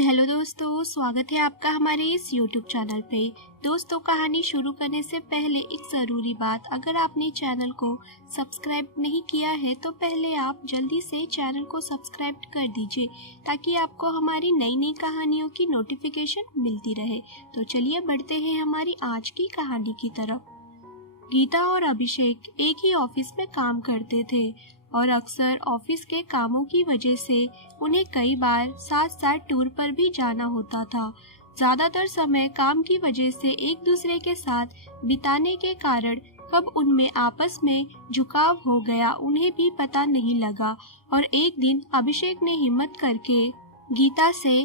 Hello दोस्तों, स्वागत है आपका हमारे इस YouTube चैनल पे। दोस्तों, कहानी शुरू करने से पहले एक ज़रूरी बात, अगर आपने चैनल को सब्सक्राइब नहीं किया है तो पहले आप जल्दी से चैनल को सब्सक्राइब कर दीजिए ताकि आपको हमारी नई नई कहानियों की नोटिफिकेशन मिलती रहे। तो चलिए बढ़ते हैं हमारी आज की कहानी की तरफ। गीता और अभिषेक एक ही ऑफिस में काम करते थे और अक्सर ऑफिस के कामों की वजह से उन्हें कई बार साथ साथ टूर पर भी जाना होता था। ज्यादातर समय काम की वजह से एक दूसरे के साथ बिताने के कारण कब उनमें आपस में झुकाव हो गया उन्हें भी पता नहीं लगा। और एक दिन अभिषेक ने हिम्मत करके गीता से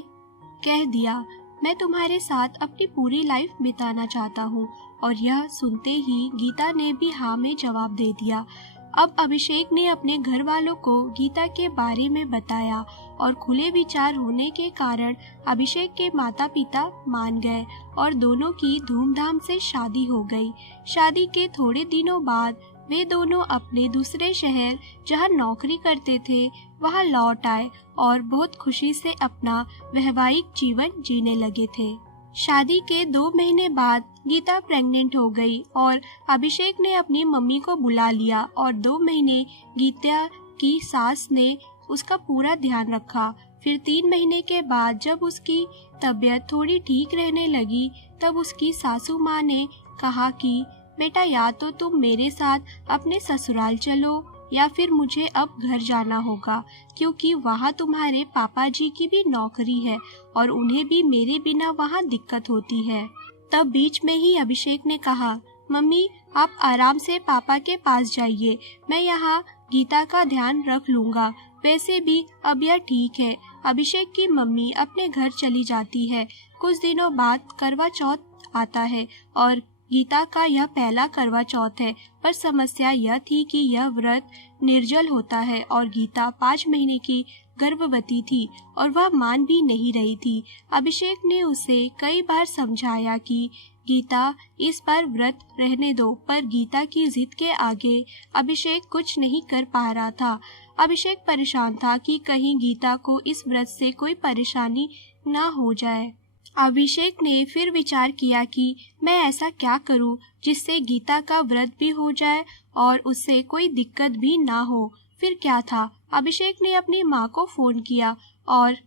कह दिया, मैं तुम्हारे साथ अपनी पूरी लाइफ बिताना चाहता हूँ। और यह सुनते ही गीता ने भी हाँ में जवाब दे दिया। अब अभिषेक ने अपने घर वालों को गीता के बारे में बताया और खुले विचार होने के कारण अभिषेक के माता पिता मान गए और दोनों की धूमधाम से शादी हो गई। शादी के थोड़े दिनों बाद वे दोनों अपने दूसरे शहर जहां नौकरी करते थे वहां लौट आए और बहुत खुशी से अपना वैवाहिक जीवन जीने लगे थे। शादी के 2 महीने बाद गीता प्रेग्नेंट हो गई और अभिषेक ने अपनी मम्मी को बुला लिया और 2 महीने गीता की सास ने उसका पूरा ध्यान रखा। फिर 3 महीने के बाद जब उसकी तबीयत थोड़ी ठीक रहने लगी तब उसकी सासू माँ ने कहा कि बेटा, या तो तुम मेरे साथ अपने ससुराल चलो या फिर मुझे अब घर जाना होगा, क्योंकि वहाँ तुम्हारे पापा जी की भी नौकरी है और उन्हें भी मेरे बिना वहाँ दिक्कत होती है। तब बीच में ही अभिषेक ने कहा, मम्मी आप आराम से पापा के पास जाइए, मैं यहाँ गीता का ध्यान रख लूँगा। वैसे भी अब यह ठीक है। अभिषेक की मम्मी अपने घर चली जाती है। कुछ दिनों बाद करवा चौथ आता है और गीता का यह पहला करवा चौथ है, पर समस्या यह थी कि यह व्रत निर्जल होता है और गीता 5 महीने की गर्भवती थी और वह मान भी नहीं रही थी। अभिषेक ने उसे कई बार समझाया कि गीता इस बार व्रत रहने दो, पर गीता की जिद के आगे अभिषेक कुछ नहीं कर पा रहा था। अभिषेक परेशान था कि कहीं गीता को इस व्रत से कोई परेशानी न हो जाए। अभिषेक ने फिर विचार किया कि मैं ऐसा क्या करूं जिससे गीता का व्रत भी हो जाए और उससे कोई दिक्कत भी ना हो। फिर क्या था, अभिषेक ने अपनी माँ को फोन किया और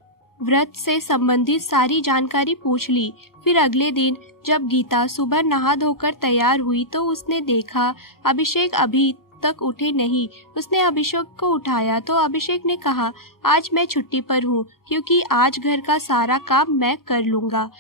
व्रत से संबंधित सारी जानकारी पूछ ली। फिर अगले दिन जब गीता सुबह नहा धोकर तैयार हुई तो उसने देखा अभिषेक अभी तक उठे नहीं। उसने अभिषेक को उठाया तो अभिषेक ने कहा, आज मैं छुट्टी पर हूँ क्योंकि आज घर का सारा काम मैं कर लूँगा।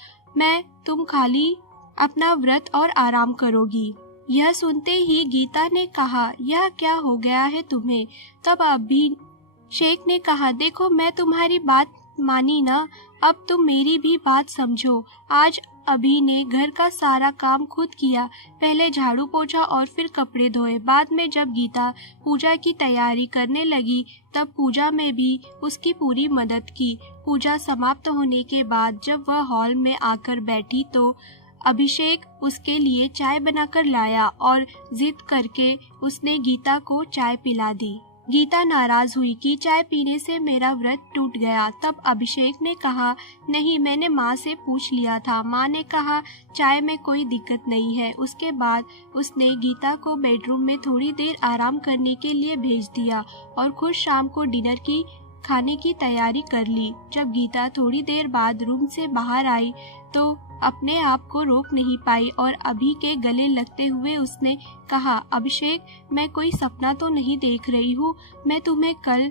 तुम खाली अपना व्रत और आराम करोगी। यह सुनते ही गीता ने कहा, यह क्या हो गया है तुम्हें? तब अभिषेक ने कहा, देखो मैं तुम्हारी बात मानी ना, अब तुम मेरी भी बात समझो। आज अभी ने घर का सारा काम खुद किया, पहले झाड़ू पोछा और फिर कपड़े धोए। बाद में जब गीता पूजा की तैयारी करने लगी तब पूजा में भी उसकी पूरी मदद की। पूजा समाप्त होने के बाद जब वह हॉल में आकर बैठी तो अभिषेक उसके लिए चाय बनाकर लाया और जिद करके उसने गीता को चाय पिला दी। गीता नाराज हुई कि चाय पीने से मेरा व्रत टूट गया। तब अभिषेक ने कहा, नहीं, मैंने माँ से पूछ लिया था, माँ ने कहा चाय में कोई दिक्कत नहीं है। उसके बाद उसने गीता को बेडरूम में थोड़ी देर आराम करने के लिए भेज दिया और खुद शाम को डिनर की खाने की तैयारी कर ली। जब गीता थोड़ी देर बाद रूम से बाहर आई तो अपने आप को रोक नहीं पाई और अभी के गले लगते हुए उसने कहा, अभिषेक, मैं कोई सपना तो नहीं देख रही हूँ। मैं तुम्हें कल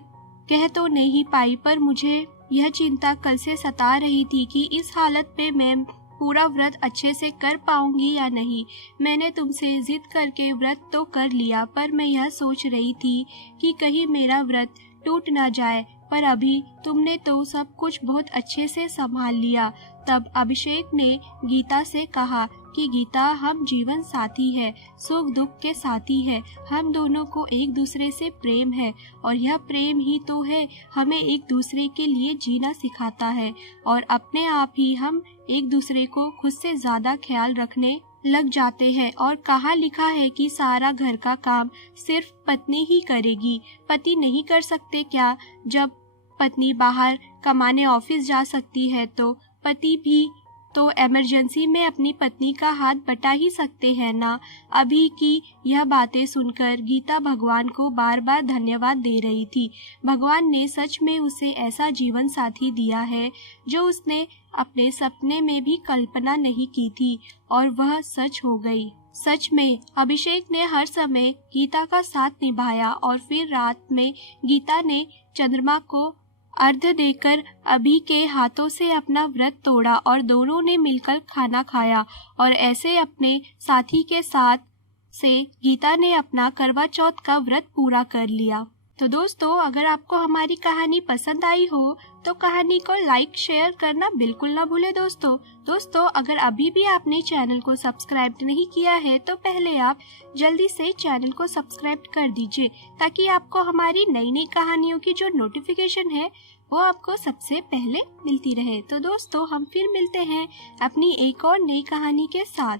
कह तो नहीं पाई, पर मुझे यह चिंता कल से सता रही थी कि इस हालत में मैं पूरा व्रत अच्छे से कर पाऊंगी या नहीं। मैंने तुमसे जिद करके व्रत तो कर लिया, पर मैं यह सोच रही थी कि कहीं मेरा व्रत टूट ना जाए, पर अभी तुमने तो सब कुछ बहुत अच्छे से संभाल लिया। तब अभिषेक ने गीता से कहा कि गीता, हम जीवन साथी है, सुख दुख के साथी है, हम दोनों को एक दूसरे से प्रेम है और यह प्रेम ही तो है हमें एक दूसरे के लिए जीना सिखाता है और अपने आप ही हम एक दूसरे को खुद से ज्यादा ख्याल रखने लग जाते हैं। और कहाँ लिखा है कि सारा घर का काम सिर्फ पत्नी ही करेगी? पति नहीं कर सकते क्या? जब पत्नी बाहर कमाने ऑफिस जा सकती है तो पति भी तो इमरजेंसी में अपनी पत्नी का हाथ बटा ही सकते हैं ना। अभी की यह बातें सुनकर गीता भगवान को बार बार धन्यवाद दे रही थी। भगवान ने सच में उसे ऐसा जीवन साथी दिया है जो उसने अपने सपने में भी कल्पना नहीं की थी, और वह सच हो गई। सच में अभिषेक ने हर समय गीता का साथ निभाया, और फिर रात में गीता ने चंद्रमा को अर्घ्य देकर अभी के हाथों से अपना व्रत तोड़ा और दोनों ने मिलकर खाना खाया। और ऐसे अपने साथी के साथ से गीता ने अपना करवा चौथ का व्रत पूरा कर लिया। तो दोस्तों, अगर आपको हमारी कहानी पसंद आई हो तो कहानी को लाइक शेयर करना बिल्कुल ना भूले दोस्तों, अगर अभी भी आपने चैनल को सब्सक्राइब नहीं किया है तो पहले आप जल्दी से चैनल को सब्सक्राइब कर दीजिए, ताकि आपको हमारी नई नई कहानियों की जो नोटिफिकेशन है वो आपको सबसे पहले मिलती रहे। तो दोस्तों, हम फिर मिलते हैं अपनी एक और नई कहानी के साथ।